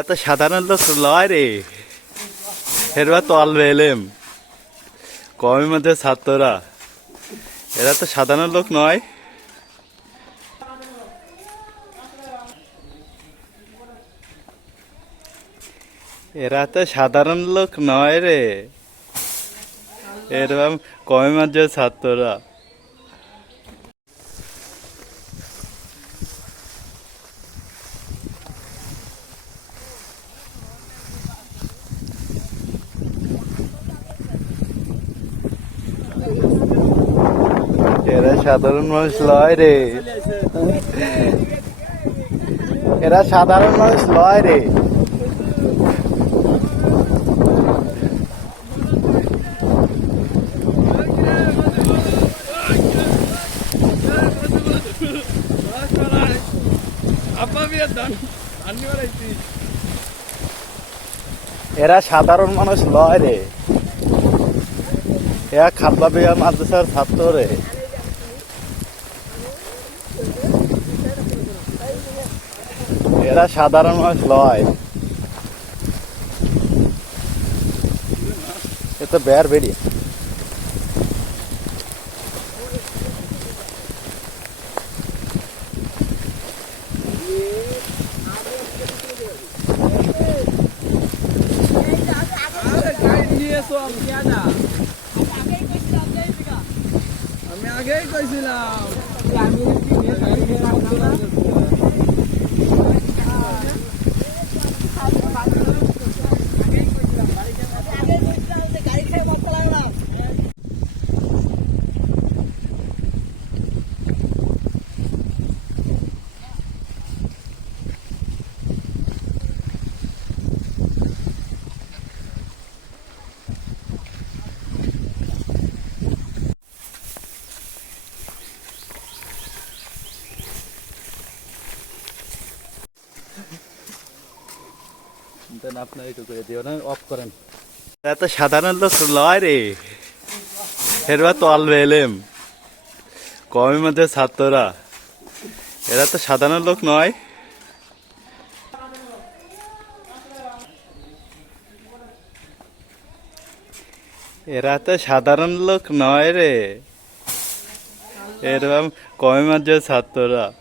এত সাধারণ লোক লয় রে। এরা তো আলবে এলেম কমের মধ্যে ছাত্ররা। এরা তো সাধারণ লোক নয়। এরা তো সাধারণ লোক নয় রে। এরকম কমের মধ্যে ছাত্ররা এরা সাধারণ মানুষ লয় রে। এরা সাধারণ মানুষ লয় রে। এরা সাধারণ মানুষ লয় রে। এরা খাতলা বিয়া মাদ্রাসার ছাত্র রে। এরা সাধারণ মানুষ লয়। এ তো বের বেরিয়ে আমি আগেই কইছিলাম। আপনার একটু করে দিও না অফ করেন। এত সাধারণ লোক লয় রে। এরা তো আলবে এলেম কমের মধ্যে ছাত্ররা। এরা তো সাধারণ লোক নয়। এরা তো সাধারণ লোক নয় রে। এরকম কমে মধ্যে ছাত্ররা।